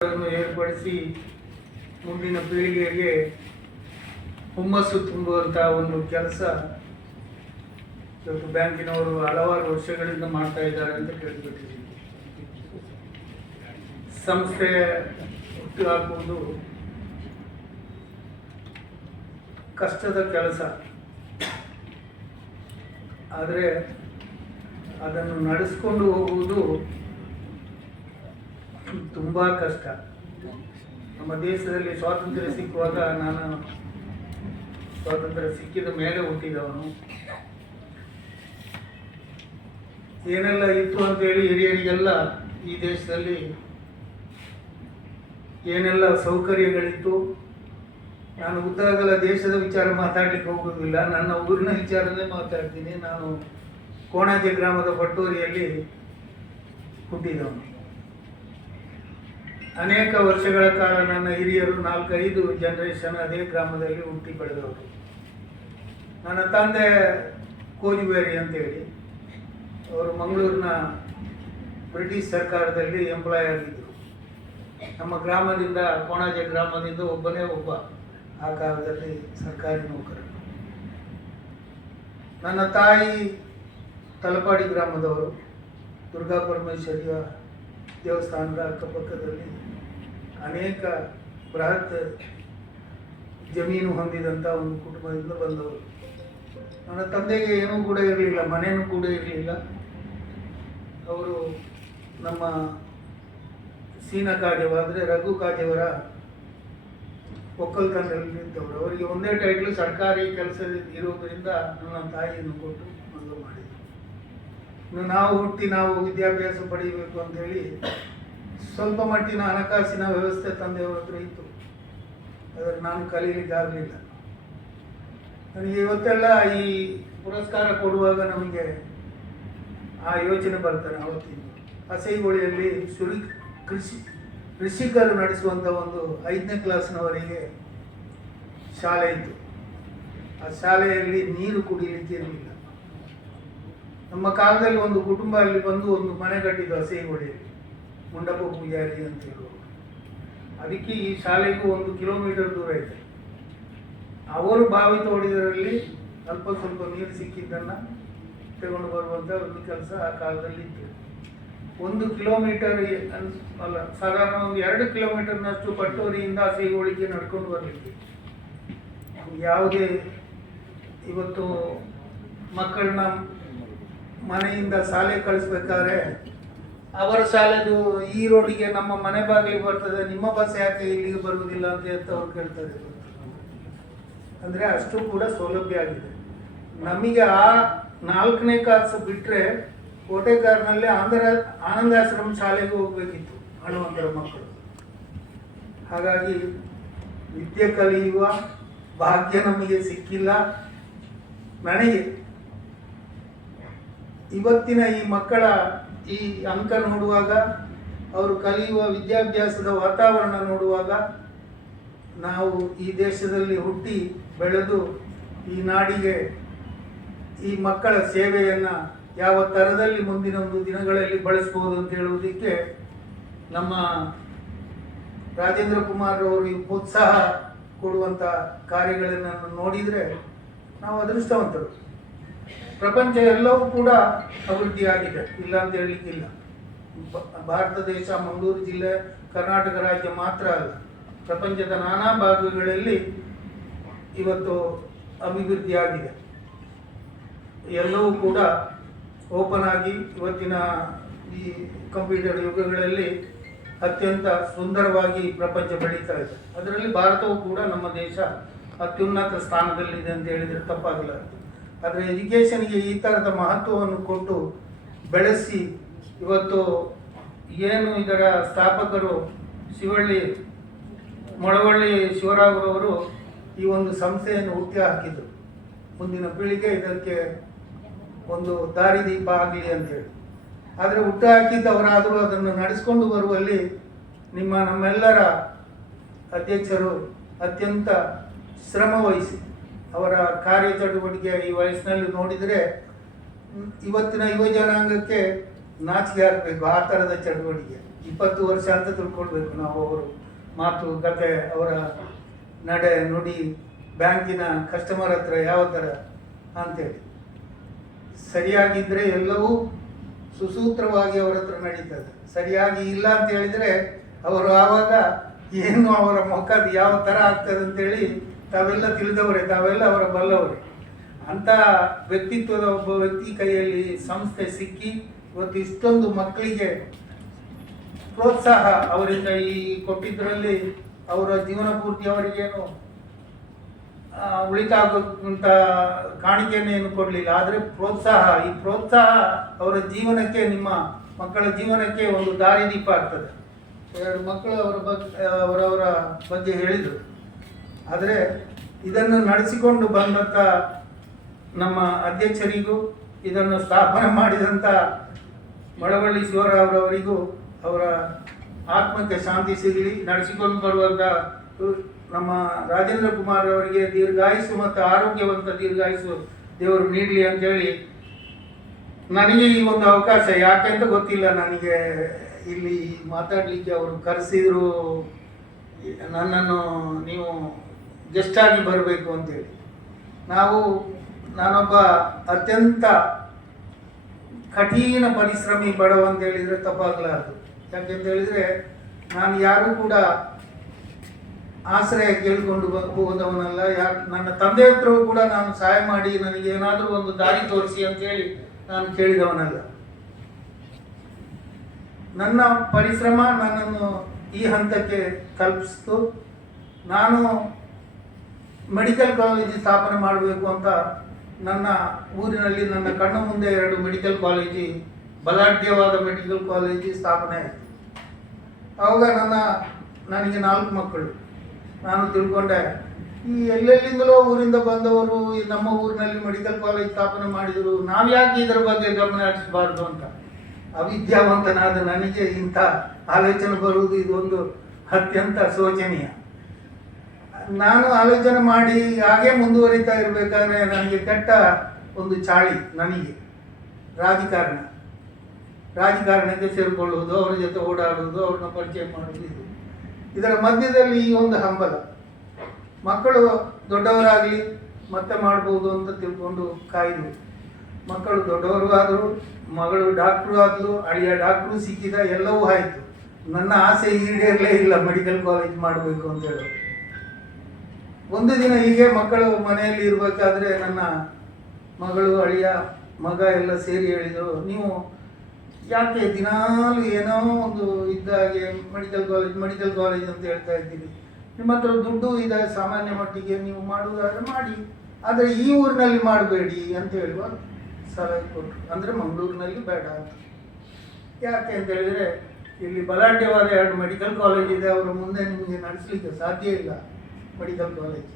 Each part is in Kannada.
ಏರ್ಪಡಿಸಿ ಮುಂದಿನ ಪೀಳಿಗೆಗೆ ಹುಮ್ಮಸ್ಸು ತುಂಬುವಂತಹ ಒಂದು ಕೆಲಸ ಇವತ್ತು ಬ್ಯಾಂಕಿನವರು ಹಲವಾರು ವರ್ಷಗಳಿಂದ ಮಾಡ್ತಾ ಇದ್ದಾರೆ ಅಂತ ಕೇಳಿಬಿಟ್ಟಿದ್ದೀವಿ ಸಂಸ್ಥೆ ಹುಟ್ಟು ಹಾಕುವುದು ಕಷ್ಟದ ಕೆಲಸ. ಆದರೆ ಅದನ್ನು ನಡೆಸ್ಕೊಂಡು ಹೋಗುವುದು ತುಂಬ ಕಷ್ಟ. ನಮ್ಮ ದೇಶದಲ್ಲಿ ಸ್ವಾತಂತ್ರ್ಯ ಸಿಕ್ಕುವಾಗ ನಾನು ಸ್ವಾತಂತ್ರ್ಯ ಸಿಕ್ಕಿದ ಮೇಲೆ ಹುಟ್ಟಿದವನು. ಏನೆಲ್ಲ ಇತ್ತು ಅಂತೇಳಿ ಹಿರಿಯರಿಗೆಲ್ಲ ಈ ದೇಶದಲ್ಲಿ ಏನೆಲ್ಲ ಸೌಕರ್ಯಗಳಿತ್ತು? ನಾನು ಉದ್ದಾಗಲ ದೇಶದ ವಿಚಾರ ಮಾತಾಡ್ಲಿಕ್ಕೆ ಹೋಗೋದಿಲ್ಲ ನನ್ನ ಊರಿನ ವಿಚಾರನೇ ಮಾತಾಡ್ತೀನಿ. ನಾನು ಕೋಣಾಜೆ ಗ್ರಾಮದ ಪಟ್ಟೂರಿಯಲ್ಲಿ ಹುಟ್ಟಿದವನು. ಅನೇಕ ವರ್ಷಗಳ ಕಾಲ ನನ್ನ ಹಿರಿಯರು ನಾಲ್ಕೈದು ಜನರೇಷನ್ ಅದೇ ಗ್ರಾಮದಲ್ಲಿ ಹುಟ್ಟಿ ಬೆಳೆದವರು. ನನ್ನ ತಂದೆ ಕೋಲಿಬೇರಿ ಅಂತೇಳಿ. ಅವರು ಮಂಗಳೂರಿನ ಬ್ರಿಟಿಷ್ ಸರ್ಕಾರದಲ್ಲಿ ಎಂಪ್ಲಾಯ್ ಆಗಿದ್ದರು. ನಮ್ಮ ಗ್ರಾಮದಿಂದ, ಕೋಣಾಜೆ ಗ್ರಾಮದಿಂದ ಒಬ್ಬನೇ ಒಬ್ಬ ಆ ಕಾಲದಲ್ಲಿ ಸರ್ಕಾರಿ ನೌಕರರು. ನನ್ನ ತಾಯಿ ತಲಪಾಡಿ ಗ್ರಾಮದವರು ದುರ್ಗಾ ಪರಮೇಶ್ವರಿಯ ದೇವಸ್ಥಾನದ ಅಕ್ಕಪಕ್ಕದಲ್ಲಿ ಅನೇಕ ಬೃಹತ್ ಜಮೀನು ಹೊಂದಿದಂಥ ಒಂದು ಕುಟುಂಬದಿಂದ ಬಂದವರು. ನನ್ನ ತಂದೆಗೆ ಏನೂ ಕೂಡ ಇರಲಿಲ್ಲ ಮನೆಯೂ ಕೂಡ ಇರಲಿಲ್ಲ. ಅವರು ನಮ್ಮ ಸೀನ ಕಾಜವ ಅಂದರೆ ರಘು ಕಾಜವರ ಒಕ್ಕಲ್ತನದಲ್ಲಿದ್ದವರು ಅವರಿಗೆ ಒಂದೇ ಟೈಟ್ಲು ಸರ್ಕಾರಿ ಕೆಲಸ ಇರೋದರಿಂದ ನನ್ನ ತಾಯಿಯನ್ನು ಕೊಟ್ಟು ಮದುವೆ ಮಾಡಿದರು. ನಾವು ಹುಟ್ಟಿ ನಾವು ವಿದ್ಯಾಭ್ಯಾಸ ಪಡೆಯಬೇಕು ಅಂತೇಳಿ ಸ್ವಲ್ಪ ಮಟ್ಟಿನ ಹಣಕಾಸಿನ ವ್ಯವಸ್ಥೆ ತಂದೆಯವರ ಹತ್ರ ಇತ್ತು. ಆದರೆ ನಾನು ಕಲೀಲಿಕ್ಕಾಗಲಿಲ್ಲ ನನಗೆ ಇವತ್ತೆಲ್ಲ ಈ ಪುರಸ್ಕಾರ ಕೊಡುವಾಗ ನಮಗೆ ಆ ಯೋಚನೆ ಬರ್ತಾರೆ ಅವತ್ತಿಂದ. ಹಸೈಗೊಳಿಯಲ್ಲಿ ಸುರಿ ಕೃಷಿ, ಕೃಷಿಕರು ನಡೆಸುವಂಥ ಒಂದು ಐದನೇ ಕ್ಲಾಸ್ನವರೆಗೆ ಶಾಲೆ ಇತ್ತು. ಆ ಶಾಲೆಯಲ್ಲಿ ನೀರು ಕುಡಿಯಲಿಕ್ಕೆ ಇರಲಿಲ್ಲ. ನಮ್ಮ ಕಾಲದಲ್ಲಿ ಒಂದು ಕುಟುಂಬ ಅಲ್ಲಿ ಬಂದು ಒಂದು ಮನೆ ಕಟ್ಟಿದ್ದು ಹಸೈಗೊಳಿಯಲ್ಲಿ ಮುಂಡಪ್ಪ ಪೂಜಾರಿ ಅಂತ ಹೇಳುವರು ಅದಕ್ಕೆ ಈ ಶಾಲೆಗೂ ಒಂದು ಕಿಲೋಮೀಟರ್ ದೂರ ಇದೆ. ಅವರು ಬಾವಿ ತೋಡಿದರಲ್ಲಿ ಅಲ್ಪ ಸ್ವಲ್ಪ ನೀರು ಸಿಕ್ಕಿದ್ದನ್ನು ತಗೊಂಡು ಬರುವಂಥ ಒಂದು ಕೆಲಸ ಆ ಕಾಲದಲ್ಲಿ ಇತ್ತು. ಒಂದು ಕಿಲೋಮೀಟರ್ ಅಲ್ಲ, ಸಾಧಾರಣ ಒಂದು ಎರಡು ಕಿಲೋಮೀಟರ್ನಷ್ಟು ಪಟ್ಟೋರಿಯಿಂದ ಸೇಗೋಳಿಗೆ ನಡ್ಕೊಂಡು ಬರಲಿಕ್ಕೆ. ಯಾವುದೇ ಇವತ್ತು ಮಕ್ಕಳನ್ನ ಮನೆಯಿಂದ ಶಾಲೆ ಕಳಿಸ್ಬೇಕಾದ್ರೆ ಅವರ ಶಾಲೆದು ಈ ರೋಡಿಗೆ ನಮ್ಮ ಮನೆ ಬಾಗಿಲು ಬರ್ತದೆ, ನಿಮ್ಮ ಬಸ್ ಯಾಕೆ ಇಲ್ಲಿಗೆ ಬರುವುದಿಲ್ಲ ಅಂತ ಹೇಳ್ತಾ ಅವ್ರು ಕೇಳ್ತಾರೆ. ಅಂದರೆ ಅಷ್ಟು ಕೂಡ ಸೌಲಭ್ಯ ಆಗಿದೆ. ನಮಗೆ ಆ ನಾಲ್ಕನೇ ಕಾಸು ಬಿಟ್ಟರೆ ಕೋಟೆಕಾರ್ನಲ್ಲಿ ಆಂಧ್ರ, ಆನಂದಾಶ್ರಮ ಶಾಲೆಗೆ ಹೋಗಬೇಕಿತ್ತು ಹಣವಂತರ ಮಕ್ಕಳು. ಹಾಗಾಗಿ ವಿದ್ಯೆ ಕಲಿಯುವ ಭಾಗ್ಯ ನಮಗೆ ಸಿಕ್ಕಿಲ್ಲ. ನನಗೆ ಇವತ್ತಿನ ಈ ಮಕ್ಕಳ ಈ ಅಂಕ ನೋಡುವಾಗ, ಅವರು ಕಲಿಯುವ ವಿದ್ಯಾಭ್ಯಾಸದ ವಾತಾವರಣ ನೋಡುವಾಗ, ನಾವು ಈ ದೇಶದಲ್ಲಿ ಹುಟ್ಟಿ ಬೆಳೆದು ಈ ನಾಡಿಗೆ ಈ ಮಕ್ಕಳ ಸೇವೆಯನ್ನು ಯಾವ ಥರದಲ್ಲಿ ಮುಂದಿನ ಒಂದು ದಿನಗಳಲ್ಲಿ ಬಳಸ್ಬೋದು ಅಂತ ಹೇಳುವುದಕ್ಕೆ ನಮ್ಮ ರಾಜೇಂದ್ರ ಕುಮಾರ್ ಅವರು ಪ್ರೋತ್ಸಾಹ ಕೊಡುವಂಥ ಕಾರ್ಯಗಳನ್ನು ನೋಡಿದರೆ ನಾವು ಅದೃಷ್ಟವಂತರು. ಪ್ರಪಂಚ ಎಲ್ಲವೂ ಕೂಡ ಅಭಿವೃದ್ಧಿ ಆಗಿದೆ ಇಲ್ಲ ಅಂತ ಹೇಳಲಿಕ್ಕಿಲ್ಲ. ಭಾರತ ದೇಶ, ಮಂಗಳೂರು ಜಿಲ್ಲೆ, ಕರ್ನಾಟಕ ರಾಜ್ಯ ಮಾತ್ರ ಅಲ್ಲ. ಪ್ರಪಂಚದ ನಾನಾ ಭಾಗಗಳಲ್ಲಿ ಇವತ್ತು ಅಭಿವೃದ್ಧಿಯಾಗಿದೆ. ಎಲ್ಲವೂ ಕೂಡ ಓಪನ್ ಆಗಿ ಇವತ್ತಿನ ಈ ಕಂಪ್ಯೂಟರ್ ಯುಗಗಳಲ್ಲಿ ಅತ್ಯಂತ ಸುಂದರವಾಗಿ ಪ್ರಪಂಚ ಬೆಳೀತಾ ಇದೆ. ಅದರಲ್ಲಿ ಭಾರತವು ಕೂಡ ನಮ್ಮ ದೇಶ ಅತ್ಯುನ್ನತ ಸ್ಥಾನದಲ್ಲಿದೆ ಅಂತ ಹೇಳಿದರೆ ತಪ್ಪಾಗಲ್ಲ. ಆದರೆ ಎಜುಕೇಷನ್ಗೆ ಈ ಥರದ ಮಹತ್ವವನ್ನು ಕೊಟ್ಟು ಬೆಳೆಸಿ ಇವತ್ತು ಏನು ಇದರ ಸ್ಥಾಪಕರು ಶಿವಳ್ಳಿ, ಮೊಳವಳ್ಳಿ ಶಿವರಾಮರವರು ಈ ಒಂದು ಸಂಸ್ಥೆಯನ್ನು ಹುಟ್ಟಿ ಹಾಕಿದರು. ಮುಂದಿನ ಪೀಳಿಗೆ ಇದಕ್ಕೆ ಒಂದು ದಾರಿದೀಪ ಆಗಲಿ ಅಂತೇಳಿ ಆದರೆ ಹುಟ್ಟು ಹಾಕಿದ್ದವರಾದರೂ ಅದನ್ನು ನಡೆಸ್ಕೊಂಡು ಬರುವಲ್ಲಿ ನಿಮ್ಮ ನಮ್ಮೆಲ್ಲರ ಅಧ್ಯಕ್ಷರು ಅತ್ಯಂತ ಶ್ರಮ ವಹಿಸಿ. ಅವರ ಕಾರ್ಯಚಟುವಟಿಕೆ ಈ ವಯಸ್ಸಿನಲ್ಲಿ ನೋಡಿದರೆ ಇವತ್ತಿನ ಯುವ ಜನಾಂಗಕ್ಕೆ ನಾಚಿಕೆ ಆಗಬೇಕು, ಆ ಥರದ ಚಟುವಟಿಕೆ. ಇಪ್ಪತ್ತು ವರ್ಷ ಅಂತ ತಿಳ್ಕೊಳ್ಬೇಕು ನಾವು ಅವರು. ಮಾತು, ಕತೆ, ಅವರ ನಡೆ, ನುಡಿ, ಬ್ಯಾಂಕಿನ ಕಸ್ಟಮರ್ ಹತ್ರ ಯಾವ ಥರ ಅಂತೇಳಿ. ಸರಿಯಾಗಿದ್ದರೆ ಎಲ್ಲವೂ ಸುಸೂತ್ರವಾಗಿ ಅವರ ಹತ್ರ ನಡೀತದೆ. ಸರಿಯಾಗಿ ಇಲ್ಲ ಅಂತ ಹೇಳಿದರೆ, ಅವರು ಆವಾಗ ಏನು ಅವರ ಮುಖದ ಯಾವ ಥರ ಆಗ್ತದೆ ಅಂತೇಳಿ ತಾವೆಲ್ಲ ತಿಳಿದವರೇ, ತಾವೆಲ್ಲ ಅವರ ಬಲ್ಲವರೇ. ಅಂಥ ವ್ಯಕ್ತಿತ್ವದ ಒಬ್ಬ ವ್ಯಕ್ತಿ ಕೈಯಲ್ಲಿ ಸಂಸ್ಥೆ ಸಿಕ್ಕಿ ಇವತ್ತು ಇಷ್ಟೊಂದು ಮಕ್ಕಳಿಗೆ ಪ್ರೋತ್ಸಾಹ ಅವರಿಂದ ಈ ಕೊಟ್ಟಿದ್ದರಲ್ಲಿ ಅವರ ಜೀವನ ಪೂರ್ತಿ ಅವರಿಗೇನು ಉಳಿತಾಗುವಂಥ ಕಾಣಿಕೆಯನ್ನು ಏನು ಕೊಡಲಿಲ್ಲ. ಆದರೆ ಪ್ರೋತ್ಸಾಹ, ಈ ಪ್ರೋತ್ಸಾಹ ಅವರ ಜೀವನಕ್ಕೆ, ನಿಮ್ಮ ಮಕ್ಕಳ ಜೀವನಕ್ಕೆ ಒಂದು ದಾರಿದೀಪ ಆಗ್ತದೆ. ಎರಡು ಮಕ್ಕಳು ಅವರ ಬಗ್ಗೆ ಅವರವರ ಬಗ್ಗೆ ಹೇಳಿದರು. ಆದರೆ ಇದನ್ನು ನಡೆಸಿಕೊಂಡು ಬಂದಂಥ ನಮ್ಮ ಅಧ್ಯಕ್ಷರಿಗೂ ಇದನ್ನು ಸ್ಥಾಪನೆ ಮಾಡಿದಂಥ ಮಳವಳ್ಳಿ ಶಿವರಾವ್ರವರಿಗೂ ಅವರ ಆತ್ಮಕ್ಕೆ ಶಾಂತಿ ಸಿಗಲಿ, ನಡೆಸಿಕೊಂಡು ಬರುವಂಥ ನಮ್ಮ ರಾಜೇಂದ್ರ ಕುಮಾರ್ ಅವರಿಗೆ ದೀರ್ಘಾಯಸ್ಸು ಮತ್ತು ಆರೋಗ್ಯವಂತ ದೀರ್ಘಾಯಿಸು ದೇವರು ನೀಡಲಿ ಅಂತೇಳಿ ನನಗೆ ಈ ಒಂದು ಅವಕಾಶ ಯಾಕೆ ಅಂತ ಗೊತ್ತಿಲ್ಲ. ನನಗೆ ಇಲ್ಲಿ ಮಾತಾಡಲಿಕ್ಕೆ ಅವರು ಕರೆಸಿದ್ರು. ನನ್ನನ್ನು ನೀವು ಗೆಸ್ಟ್ ಆಗಿ ಬರಬೇಕು ಅಂತೇಳಿ. ನಾವು, ನಾನೊಬ್ಬ ಅತ್ಯಂತ ಕಠಿಣ ಪರಿಶ್ರಮಿ ಬಡವ ಅಂತ ಹೇಳಿದರೆ ತಪ್ಪಾಗಲಾರದು. ಯಾಕೆಂತ ಹೇಳಿದರೆ, ನಾನು ಯಾರೂ ಕೂಡ ಆಶ್ರಯ ಕೇಳಿಕೊಂಡು ಹೋದವನಲ್ಲ. ಯಾರು, ನನ್ನ ತಂದೆ ಹತ್ರವೂ ಕೂಡ ನಾನು ಸಹಾಯ ಮಾಡಿ, ನನಗೆ ಏನಾದರೂ ಒಂದು ದಾರಿ ತೋರಿಸಿ ಅಂತೇಳಿ ನಾನು ಕೇಳಿದವನಲ್ಲ. ನನ್ನ ಪರಿಶ್ರಮ ನನ್ನನ್ನು ಈ ಹಂತಕ್ಕೆ ತಲುಪಿಸ್ತು. ನಾನು ಮೆಡಿಕಲ್ ಕಾಲೇಜ್ ಸ್ಥಾಪನೆ ಮಾಡಬೇಕು ಅಂತ ನನ್ನ ಊರಿನಲ್ಲಿ ನನ್ನ ಕಣ್ಣ ಮುಂದೆ ಎರಡು ಮೆಡಿಕಲ್ ಕಾಲೇಜಿ, ಬಲಾಢ್ಯವಾದ ಮೆಡಿಕಲ್ ಕಾಲೇಜಿ ಸ್ಥಾಪನೆ ಆಯಿತು. ಆವಾಗ ನನ್ನ, ನನಗೆ ನಾಲ್ಕು ಮಕ್ಕಳು. ನಾನು ತಿಳ್ಕೊಂಡೆ, ಈ ಎಲ್ಲೆಲ್ಲಿಂದಲೋ ಊರಿಂದ ಬಂದವರು ಈ ನಮ್ಮ ಊರಿನಲ್ಲಿ ಮೆಡಿಕಲ್ ಕಾಲೇಜ್ ಸ್ಥಾಪನೆ ಮಾಡಿದರು ನಾವು ಯಾಕೆ ಇದರ ಬಗ್ಗೆ ಗಮನ ಹರಿಸಬಾರ್ದು ಅಂತ. ಅವಿದ್ಯಾವಂತನಾದ ನನಗೆ ಇಂಥ ಆಲೋಚನೆ ಬರುವುದು ಇದೊಂದು ಅತ್ಯಂತ ಶೋಚನೀಯ. ನಾನು ಆಲೋಚನೆ ಮಾಡಿ ಹಾಗೆ ಮುಂದುವರಿತಾ ಇರಬೇಕಾದ್ರೆ ನನಗೆ ಕೆಟ್ಟ ಒಂದು ಚಾಳಿ ನನಗೆ. ರಾಜಕಾರಣ. ರಾಜಕಾರಣಕ್ಕೆ ಸೇರಿಕೊಳ್ಳುವುದು, ಅವ್ರ ಜೊತೆ ಓಡಾಡುವುದು, ಅವ್ರನ್ನ ಪರಿಚಯ ಮಾಡುವುದು ಇದು. ಇದರ ಮಧ್ಯದಲ್ಲಿ ಈ ಒಂದು ಹಂಬಲ. ಮಕ್ಕಳು ದೊಡ್ಡವರಾಗಲಿ ಮತ್ತೆ ಮಾಡ್ಬೋದು ಅಂತ ತಿಳ್ಕೊಂಡು ಕಾಯ್ದು. ಮಕ್ಕಳು ದೊಡ್ಡವರು ಆದರು, ಮಗಳು ಡಾಕ್ಟ್ರು ಆದಳು ಅಳಿಯ ಡಾಕ್ಟ್ರು ಸಿಕ್ಕಿದ ಎಲ್ಲವೂ ಆಯಿತು. ನನ್ನ ಆಸೆ ಈಡೇರಲೇ ಇಲ್ಲ, ಮೆಡಿಕಲ್ ಕಾಲೇಜ್ ಮಾಡಬೇಕು ಅಂತ ಹೇಳಿ. ಒಂದು ದಿನ ಹೀಗೆ ಮಕ್ಕಳು ಮನೆಯಲ್ಲಿ ಇರಬೇಕಾದ್ರೆ ನನ್ನ ಮಗಳು, ಅಳಿಯ ಮಗ ಎಲ್ಲ ಸೇರಿ ಹೇಳಿದರು, ನೀವು ಯಾಕೆ ದಿನಾಲು ಏನೋ ಒಂದು ಇದ್ದಾಗೆ ಮೆಡಿಕಲ್ ಕಾಲೇಜ್ ಮೆಡಿಕಲ್ ಕಾಲೇಜ್ ಅಂತ ಹೇಳ್ತಾ ಇದ್ದೀರಿ. ನಿಮ್ಮ ಹತ್ರ ದುಡ್ಡು ಇದೆ, ಸಾಮಾನ್ಯ ಮಟ್ಟಿಗೆ ನೀವು ಮಾಡುವುದಾದ್ರೆ ಮಾಡಿ. ಆದರೆ ಈ ಊರಿನಲ್ಲಿ ಮಾಡಬೇಡಿ ಅಂತ ಹೇಳುವ ಸಲಹೆ ಕೊಟ್ಟರು ಅಂದರೆ ಮಂಗಳೂರಿನಲ್ಲಿ ಬೇಡ ಅಂತ. ಯಾಕೆ ಅಂತ ಹೇಳಿದರೆ, ಇಲ್ಲಿ ಬಲಾಢ್ಯವಾದ ಎರಡು ಮೆಡಿಕಲ್ ಕಾಲೇಜ್ ಇದೆ, ಅವರ ಮುಂದೆ ನಿಮಗೆ ನಡೆಸಲಿಕ್ಕೆ ಸಾಧ್ಯ ಇಲ್ಲ. ಮೆಡಿಕಲ್ ಕಾಲೇಜ್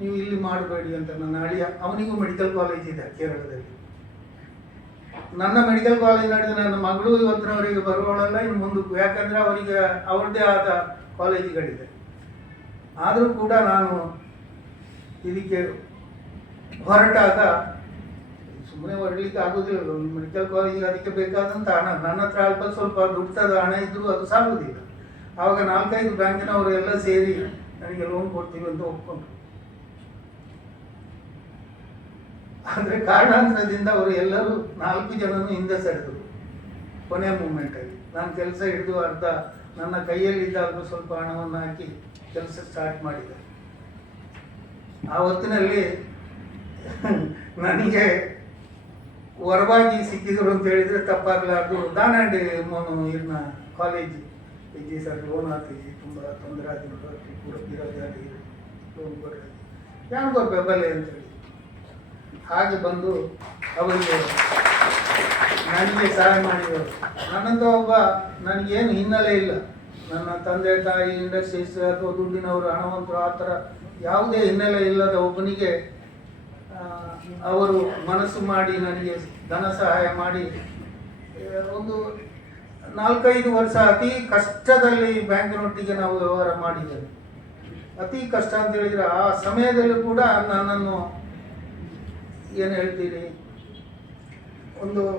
ನೀವು ಇಲ್ಲಿ ಮಾಡಬೇಡಿ ಅಂತ ನನ್ನ ಅಳಿಯ, ಅವನಿಗೂ ಮೆಡಿಕಲ್ ಕಾಲೇಜ್ ಇದೆ ಕೇರಳದಲ್ಲಿ. ನನ್ನ ಮೆಡಿಕಲ್ ಕಾಲೇಜ್ ನಡೆದ ನನ್ನ ಮಗಳು ಇವತ್ತಿನವರೆಗೆ ಬರುವವಳಲ್ಲ ಇನ್ನು ಮುಂದಕ್ಕೆ ಯಾಕಂದರೆ ಅವರಿಗೆ ಅವರದೇ ಆದ ಕಾಲೇಜುಗಳಿದೆ. ಆದರೂ ಕೂಡ ನಾನು ಇದಕ್ಕೆ ಹೊರಟಾಗ ಸುಮ್ಮನೆ ಹೊರಡಲಿಕ್ಕೆ ಆಗೋದಿಲ್ಲ ಮೆಡಿಕಲ್ ಕಾಲೇಜಿಗೆ ಅದಕ್ಕೆ ಬೇಕಾದಂಥ ಹಣ, ನನ್ನ ಹತ್ರ ಅಲ್ಪ ಸ್ವಲ್ಪ ದುಡ್ತದ ಹಣ ಇದ್ದರೂ ಅದು ಸಾಗುವುದಿಲ್ಲ. ಆವಾಗ ನಾಲ್ಕೈದು ಬ್ಯಾಂಕಿನವರು ಎಲ್ಲ ಸೇರಿ ನನಗೆ ಲೋನ್ ಕೊಡ್ತೀವಿ ಅಂತ ಒಪ್ಕೊಂಡ್ರು. ಆದರೆ ಕಾರಣಾಂತರದಿಂದ ಅವರು ಎಲ್ಲರೂ ನಾಲ್ಕು ಜನನು ಹಿಂದೆ ಸರಿದರು. ಕೊನೆಯ ಮೂಮೆಂಟಲ್ಲಿ ನಾನು ಕೆಲಸ ಹಿಡಿದು ಅರ್ಧ ನನ್ನ ಕೈಯಲ್ಲಿದ್ದಾಗ ಸ್ವಲ್ಪ ಹಣವನ್ನು ಹಾಕಿ ಕೆಲಸ ಸ್ಟಾರ್ಟ್ ಮಾಡಿದೆ. ಆ ಹೊತ್ತಿನಲ್ಲಿ ನನಗೆ ವರವಾಗಿ ಸಿಕ್ಕಿದ್ರು ಅಂತ ಹೇಳಿದರೆ ತಪ್ಪಾಗಲಾರ್ದು. ದಾನಂಡಿ ಮೋನು, ಇರ್ನ ಕಾಲೇಜ್ ಇಜ್ಜಿ ಸರ್ ಲೋನ್ ಹಾಕಿದ್ವಿ ತುಂಬ ತೊಂದರೆ ಆಗಿ ಇರೋದಾಗಿ ಲೋನ್ ಕೊಡೋದು ಬೆಂಬಲ ಅಂತೇಳಿ ಹಾಗೆ ಬಂದು ಅವರಿಗೆ ನನಗೆ ಸಹಾಯ ಮಾಡಿದರು. ನನ್ನಂತ ಒಬ್ಬ ನನಗೇನು ಹಿನ್ನೆಲೆ ಇಲ್ಲ. ನನ್ನ ತಂದೆ ತಾಯಿ ಇಂಡಸ್ಟ್ರೀಸ್ ಅಥವಾ ದುಡ್ಡಿನವರು, ಹಣವಂತರು, ಆ ಥರ ಯಾವುದೇ ಹಿನ್ನೆಲೆ ಇಲ್ಲದ ಒಬ್ಬನಿಗೆ ಅವರು ಮನಸ್ಸು ಮಾಡಿ ನನಗೆ ಧನ ಸಹಾಯ ಮಾಡಿ ಒಂದು ನಾಲ್ಕೈದು ವರ್ಷ ಅತಿ ಕಷ್ಟದಲ್ಲಿ ಬ್ಯಾಂಕ್ನೊಟ್ಟಿಗೆ ನಾವು ವ್ಯವಹಾರ ಮಾಡಿದ್ದೇವೆ. ಅತಿ ಕಷ್ಟ ಅಂತ ಹೇಳಿದ್ರೆ ಆ ಸಮಯದಲ್ಲೂ ಕೂಡ ನನ್ನನ್ನು ಏನು ಹೇಳ್ತೀರಿ? ಒಂದು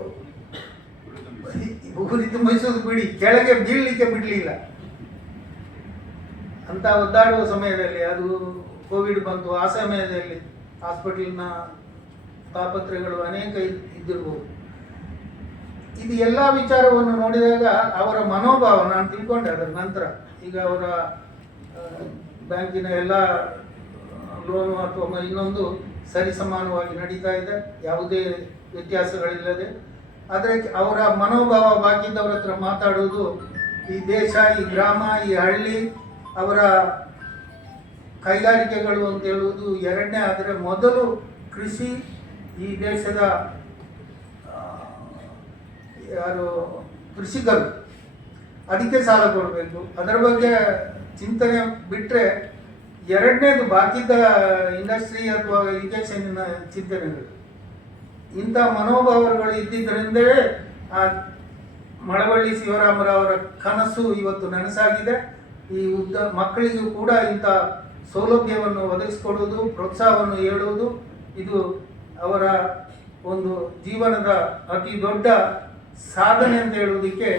ಉಗುರಿ ಮೈಸೂರು ಬಿಡಿ, ಕೆಳಗೆ ಬೀಳಲಿಕ್ಕೆ ಬಿಡಲಿಲ್ಲ. ಅಂತ ಒದ್ದಾಡುವ ಸಮಯದಲ್ಲಿ, ಅದು ಕೋವಿಡ್ ಬಂತು, ಆ ಸಮಯದಲ್ಲಿ ಹಾಸ್ಪಿಟಲ್ನ ತಾಪತ್ರೆಗಳು ಅನೇಕ ಇದ್- ಇದ್ದಿರ್ಬೋದು. ಇದು ಎಲ್ಲ ವಿಚಾರವನ್ನು ನೋಡಿದಾಗ ಅವರ ಮನೋಭಾವ ನಾನು ತಿಳ್ಕೊಂಡೆ ಅದರ ನಂತರ. ಈಗ ಅವರ ಬ್ಯಾಂಕಿನ ಎಲ್ಲ ಲೋನು ಅಥವಾ ಇನ್ನೊಂದು ಸರಿಸಮಾನವಾಗಿ ನಡೀತಾ ಇದೆ. ಯಾವುದೇ ವ್ಯತ್ಯಾಸಗಳಿಲ್ಲದೆ. ಆದರೆ ಅವರ ಮನೋಭಾವ ಬಾಕಿದ್ದವ್ರ ಹತ್ರ ಮಾತಾಡುವುದು ಈ ದೇಶ, ಈ ಗ್ರಾಮ, ಈ ಹಳ್ಳಿ, ಅವರ ಕೈಗಾರಿಕೆಗಳು ಅಂತ ಹೇಳುವುದು ಎರಡನೇ. ಆದರೆ ಮೊದಲು ಕೃಷಿ ಈ ದೇಶದ ಯಾರು ಕೃಷಿಕರು ಅದಕ್ಕೆ ಸಾಲ ಕೊಡಬೇಕು. ಅದರ ಬಗ್ಗೆ ಚಿಂತನೆ ಬಿಟ್ಟರೆ ಎರಡನೇದು ಬಾಕಿದ್ದ ಇಂಡಸ್ಟ್ರಿ ಅಥವಾ ಎಜುಕೇಷನ್ನಿನ ಚಿಂತನೆಗಳು. ಇಂಥ ಮನೋಭಾವಗಳು ಇದ್ದಿದ್ದರಿಂದಲೇ ಆ ಮಳವಳ್ಳಿ ಶಿವರಾಮರವರ ಕನಸು ಇವತ್ತು ನನಸಾಗಿದೆ. ಈ ಉದ್ದ ಮಕ್ಕಳಿಗೂ ಕೂಡ ಇಂಥ ಸೌಲಭ್ಯವನ್ನು ಒದಗಿಸಿಕೊಡುವುದು, ಪ್ರೋತ್ಸಾಹವನ್ನು ಹೇಳುವುದು. ಇದು ಅವರ ಒಂದು ಜೀವನದ ಅತಿ ದೊಡ್ಡ ಸಾಧನೆ ಅಂತ ಹೇಳುವುದಕ್ಕೆ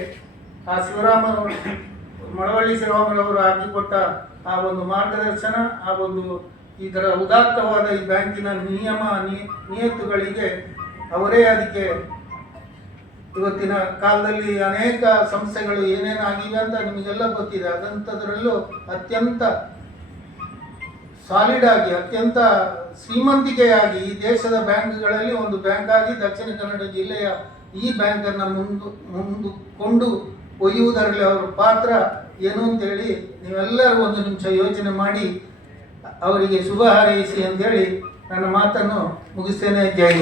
ಆ ಶಿವರಾಮ ಮಳವಳ್ಳಿ ಶಿವರಾಮನವರು ಹಾಕಿಕೊಟ್ಟ ಆ ಒಂದು ಮಾರ್ಗದರ್ಶನ, ಆ ಒಂದು ಇದರ ಉದಾತ್ತವಾದ ಈ ಬ್ಯಾಂಕಿನ ನಿಯಮ ನಿಯತ್ತುಗಳಿಗೆ ಅವರೇ ಅದಕ್ಕೆ ಇವತ್ತಿನ ಕಾಲದಲ್ಲಿ ಅನೇಕ ಸಂಸ್ಥೆಗಳು ಏನೇನು ಆಗಿವೆ ಅಂತ ನಿಮಗೆಲ್ಲ ಗೊತ್ತಿದೆ. ಅದಂಥದ್ರಲ್ಲೂ ಅತ್ಯಂತ ಸಾಲಿಡ್ ಆಗಿ, ಅತ್ಯಂತ ಶ್ರೀಮಂತಿಕೆಯಾಗಿ ಈ ದೇಶದ ಬ್ಯಾಂಕ್ಗಳಲ್ಲಿ ಒಂದು ಬ್ಯಾಂಕ್ ಆಗಿ ದಕ್ಷಿಣ ಕನ್ನಡ ಜಿಲ್ಲೆಯ ಈ ಬ್ಯಾಂಕನ್ನು ಮುಂದು ಮುಂದು ಕೊಂಡು ಒಯ್ಯುವುದರಲ್ಲಿ ಅವರ ಪಾತ್ರ ಏನು ಅಂತೇಳಿ ನೀವೆಲ್ಲರೂ ಒಂದು ನಿಮಿಷ ಯೋಚನೆ ಮಾಡಿ, ಅವರಿಗೆ ಶುಭ ಹಾರೈಸಿ ಅಂತೇಳಿ ನನ್ನ ಮಾತನ್ನು ಮುಗಿಸ್ತೇನೆ. ಜೈ